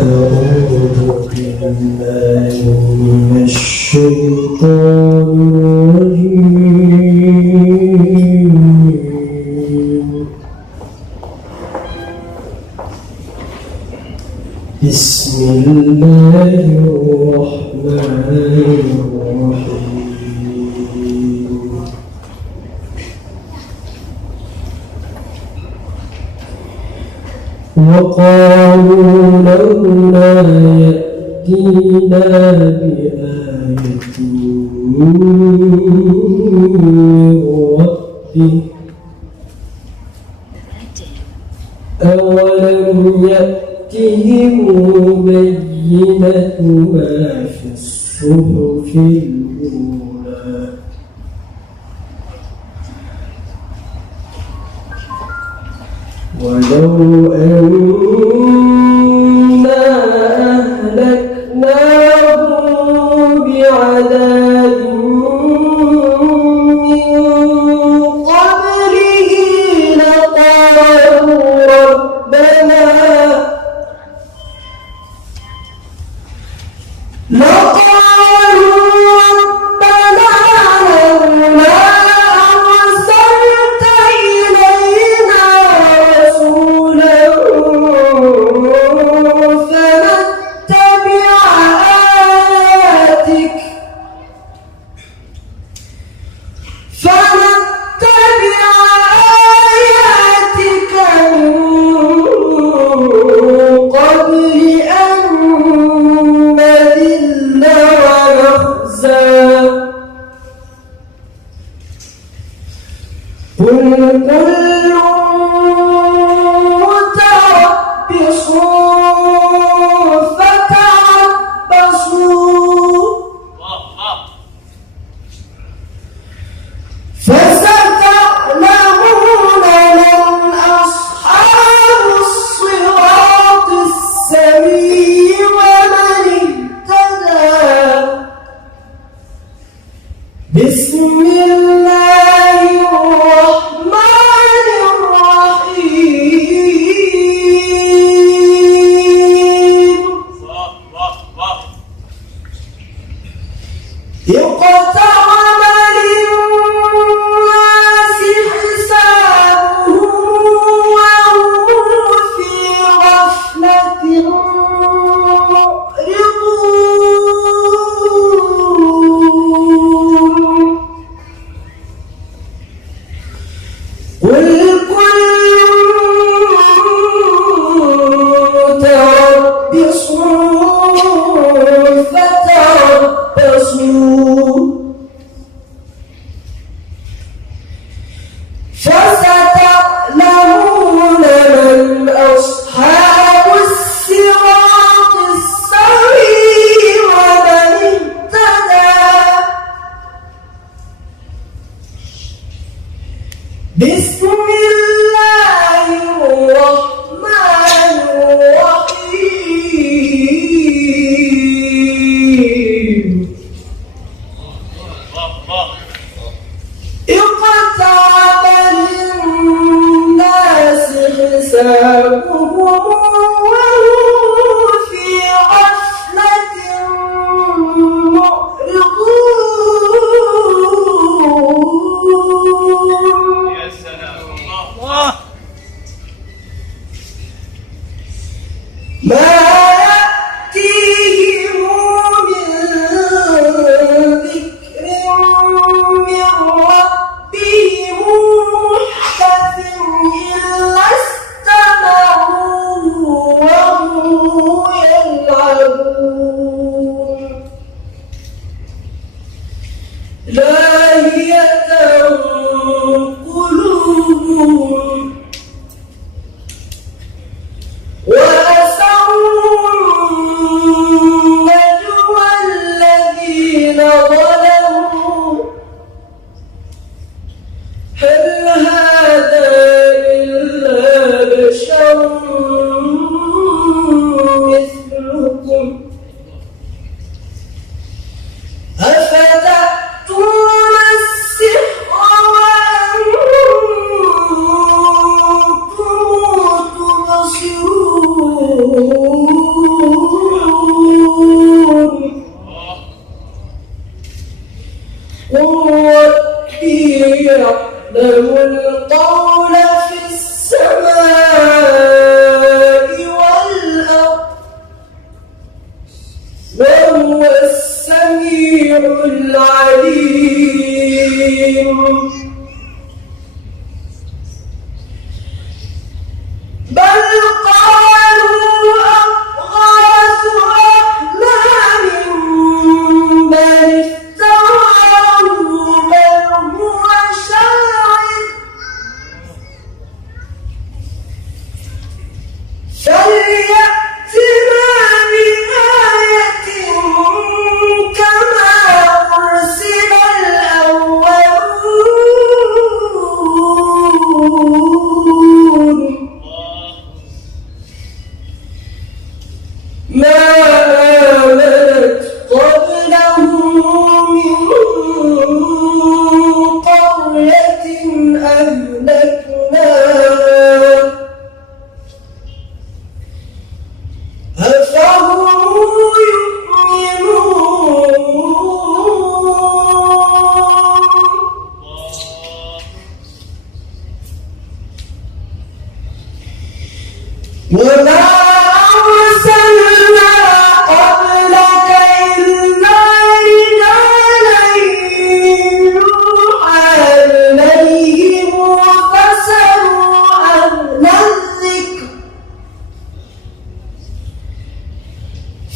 أعوذ بالله من الشيطان الرجيم. بسم الله الرحمن الرحيم. وقالوا لولا يأتينا بآية من ربه أولم يأتهم بينة ما في الصحف الأولى ولو أنا أهلكناهم بعذاب من قبله لقالوا ربنا بسم الله الرحمن الرحيم. اقترب للناس حسابهم وهم في غفلة قل كل متربص فتربصوا فستعلمون من أصحاب الصراط السوي ومن اهتدى. بسم الله الرحمن الرحيم. اقترب للناس حسابهم وهم في غفلة معرضون. ما يأتيهم من ذكر من ربهم محدث إلا استمعوه وهم يلعبون لاهية قلوبهم وأسروا ما آمنت قبلهم من قرية أهلكناها أفهم يؤمنون وما أرسلنا قبلك إلا رجالا يوحى إليهم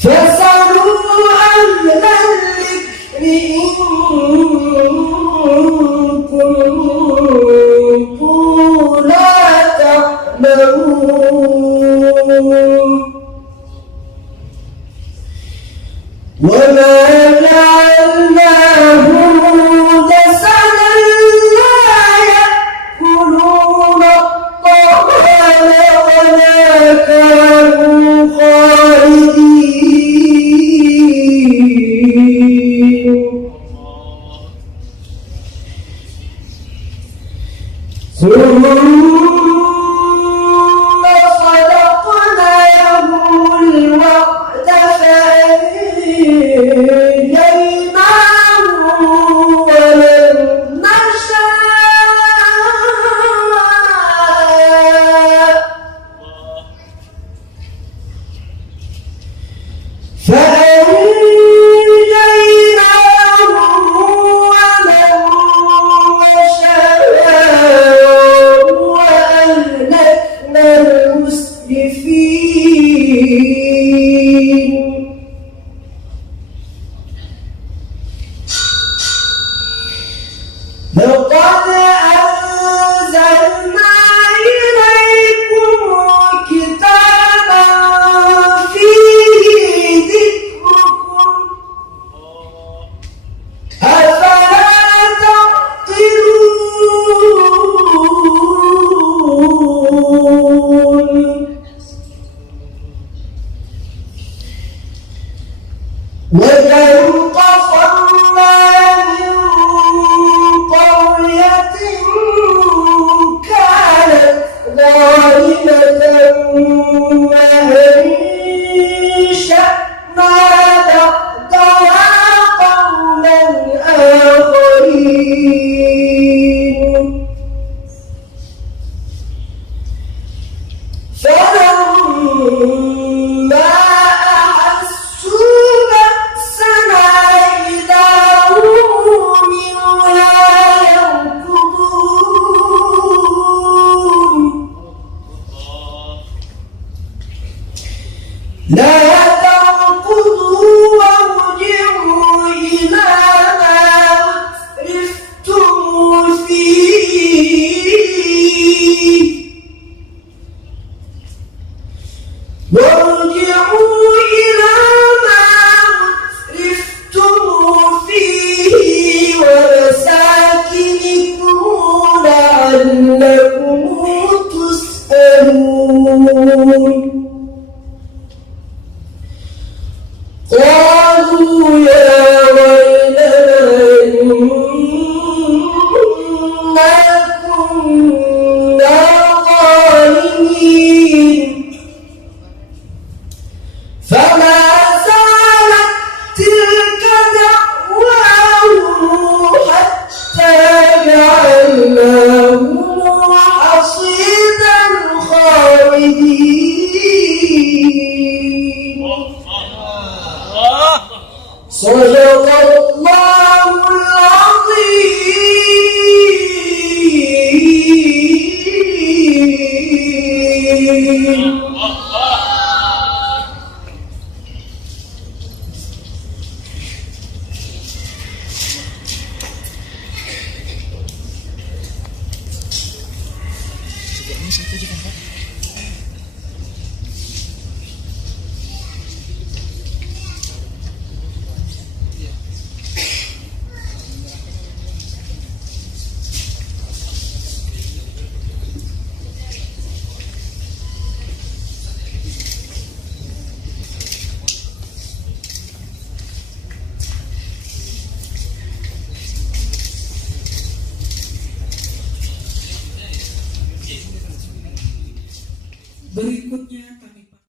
فاسألوا أهل الذكر إن كنتم لا تعلمون وما جعلناهم جسدا لا يأكلون الطعام ولا كانوا خالدين ثم صدقناهم الوعد فأنجيناهم ومن نشاء وأهلكنا المسرفين لقد أنزلنا إليكم كتابا فيه ذكركم أفلا تعقلون وكم قصرنا من قرية كانت ظالمة وأنشأنا بعدها قوما آخرين فلما أحسوا بأسنا إذا هم منها يركضون لا تركضوا وارجعوا إلى ما أترفتم فيه وارجعوا إلى ما أترفتم فيه ومساكنكم لعلكم تسألون قالوا يا ويلنا إنا كنا ظالمين فما زالت تلك دعواهم حتى جعلناهم حصيدا خالدين صدق Berikutnya kami